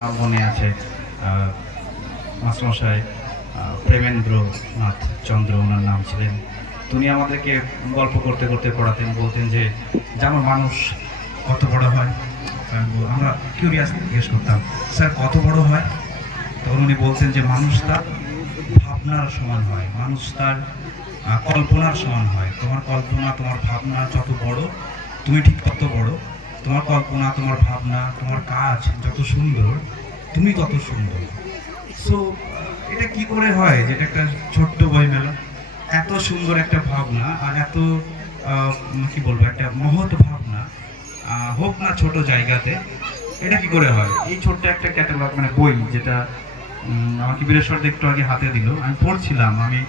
মনে আছে আহ, মাস্টারমশাই আহ, প্রেমেন্দ্রনাথ চন্দ্র ওনার নাম ছিলেন। তিনি আমাদেরকে গল্প করতে করতে পড়াতেন বলতেন যে যেমন মানুষ কত বড় হয়? আমরা কিউরিয়াস জিজ্ঞেস করতাম স্যার কত বড় হয়? তখন উনি বলতেন যে মানুষ তার ভাবনার সমান হয় মানুষ তার কল্পনার সমান হয়। তোমার কল্পনা তোমার ভাবনা যত বড় তুমি ঠিক তত বড়। তোমার কল্পনা, তোমার ভাবনা, তোমার কাজ যত সুন্দর, তুমি তত সুন্দর। সো এটা কি করে হয় যেটা একটা ছোট্ট বই মেলা এত সুন্দর একটা ভাবনা আর এত কি বলব, একটা মহৎ ভাবনা হোক না ছোট জায়গাতে, এটা কি করে হয়? এই ছোট্ট একটা ক্যাটালগ মানে বই যেটা আমাকে বীরেশ্বর একটু আগে হাতে দিল। আমি পড়ছিলাম, আমি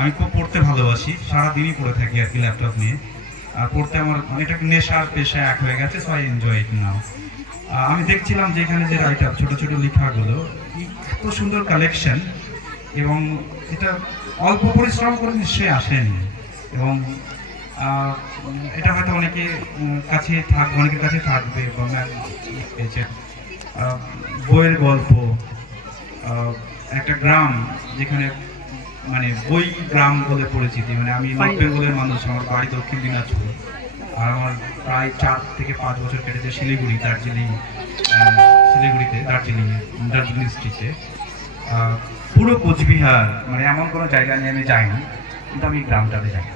আমি খুব পড়তে ভালোবাসি, সারাদিনই পড়ে থাকি আর কি ল্যাপটপ নিয়ে। আর পড়তে আমার অনেকটা নেশার পেশা এক হয়ে গেছে so I enjoy it now আমি দেখছিলাম যে এখানে যে রাইটার ছোট ছোট লেখাগুলো, এত সুন্দর কালেকশন এবং এটা অল্প পরিশ্রম করে নিশ্চয়ই আসেনি। এবং এটা হয়তো অনেকে কাছে থাকবে অনেকের কাছে থাকবে এবং বইয়ের গল্প একটা গ্রাম যেখানে মানে বই গ্রাম বলে পরিচিতি মানে আমি নর্থ বেঙ্গলের মানুষ আমার বাড়ি দক্ষিণ দিনাজপুর। আর আমার প্রায় চার থেকে পাঁচ বছর কেটেছে শিলিগুড়ি দার্জিলিং শিলিগুড়িতে দার্জিলিং দার্জিলিং ডিস্ট্রিক্টে পুরো কোচবিহার মানে এমন কোনো জায়গা নিয়ে আমি যাইনি কিন্তু আমি গ্রামটাতে যাই।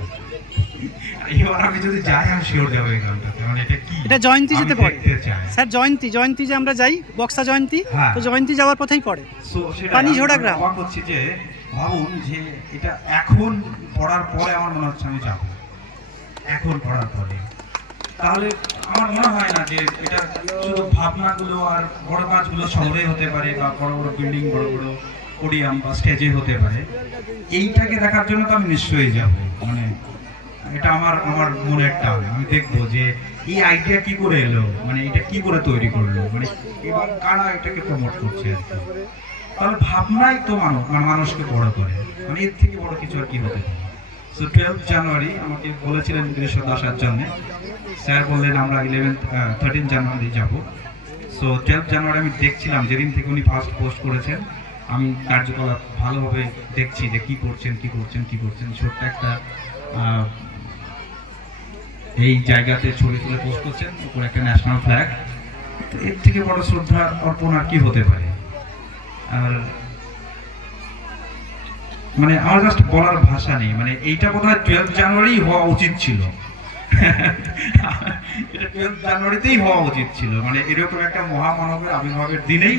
এবার আমি যদি যাই আমি শিওর যাব এই গ্রামটাতে মানে এটা কি? এটা জয়ন্তী যেতে পড়ে স্যার জয়ন্তী জয়ন্তী যে আমরা যাই বক্সা জয়ন্তী হ্যাঁ। তো জয়ন্তী যাওয়ার পথেই পড়ে। So, সেটাই গ্রাম। অবাক হচ্ছি যে ভাবুন যে এটা এখন পড়ার পরে আমার মনে হচ্ছে আমি যাব। এখন পড়ার পরে। তাহলে আমার মনে হয় না যে এটা শুধু ভাবনাগুলো আর বড় কাজগুলো শহরে হতে পারে বা বড় বড় বিল্ডিং বড় বড় পোডিয়াম বা স্টেজে হতে পারে। এইটাকে দেখার জন্য তো আমি নিশ্চয়ই যাব। মানে এটা আমার আমার মনের টান আমি দেখব যে এই আইডিয়া কি করে এলো? মানে এটা কি করে তৈরি করল? মানে এবং কারা এটাকে প্রমোট করছে আর কি? তাহলে ভাবনাই তো মানুষ মানে মানুষকে বড় করে। মানে এর থেকে বড় কিছু আর কি হতে পারে? সো টুয়েলভ জানুয়ারি আমাকে বলেছিলেন বীরেশ্বর আসার জন্য স্যার বললেন, আমরা ইলেভেন্থ থার্টিন জানুয়ারি যাব। সো টুয়েলভ জানুয়ারি আমি দেখছিলাম, যেদিন থেকে উনি ফার্স্ট পোস্ট করেছেন। আমি কার্যকলাপ ভালোভাবে দেখছি যে কি করছেন কি করছেন কি করছেন। ছোট্ট একটা এই জায়গাতে ছবি তুলে পোস্ট করছেন উপরে একটা ন্যাশনাল ফ্ল্যাগ এর থেকে বড় শ্রদ্ধা অর্পণ আর কি হতে পারে? আর মানে আমার জাস্ট বলার ভাষা নেই। মানে এইটা বোধহয় টুয়েলভ জানুয়ারি হওয়া উচিত ছিল। এটা টুয়েলভ জানুয়ারিতেই হওয়া উচিত ছিল। মানে এরকম একটা মহামানবের আবির্ভাবের দিনেই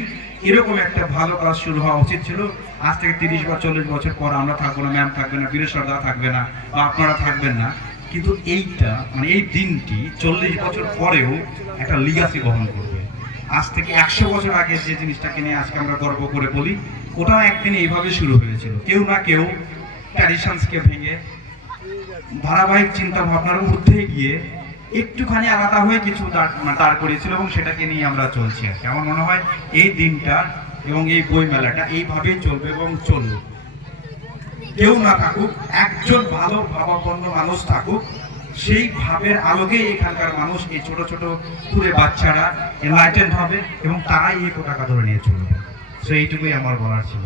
এরকম একটা ভালো কাজ শুরু হওয়া উচিত ছিল। আজ থেকে তিরিশ বা চল্লিশ বছর পর আমরা থাকব না। ম্যাম থাকবে না। বীরেশ্বরদা থাকবে না বা আপনারা থাকবেন না। কিন্তু এইটা মানে এই দিনটি চল্লিশ বছর পরেও একটা লিগাসি বহন করবে। আজ থেকে একশো বছর আগে যে জিনিসটাকে নিয়ে আজকে আমরা গর্ব করে বলি ওটাও একদিন এইভাবে শুরু হয়েছিল। কেউ না কেউ ট্র্যাডিশনসকে ভেঙে, ধারাবাহিক চিন্তা ভাবনার ঊর্ধ্বে গিয়ে একটুখানি আলাদা হয়ে কিছু মানে দাঁড় করিয়েছিল এবং সেটাকে নিয়ে আমরা চলছি আর কি। আমার মনে হয় এই দিনটা এবং এই বই মেলাটা এইভাবেই চলবে এবং চলবে কেউ না থাকুক, একজন ভালো ভাবাপন্ন মানুষ থাকুক, সেই ভাবের আলোকেই এখানকার মানুষ, এই ছোট ছোট পুরে বাচ্চারা এনলাইটেন্ড হবে এবং তারাই এই পতাকা ধরে নিয়ে চলবে। সো এইটুকুই আমার বলার ছিল।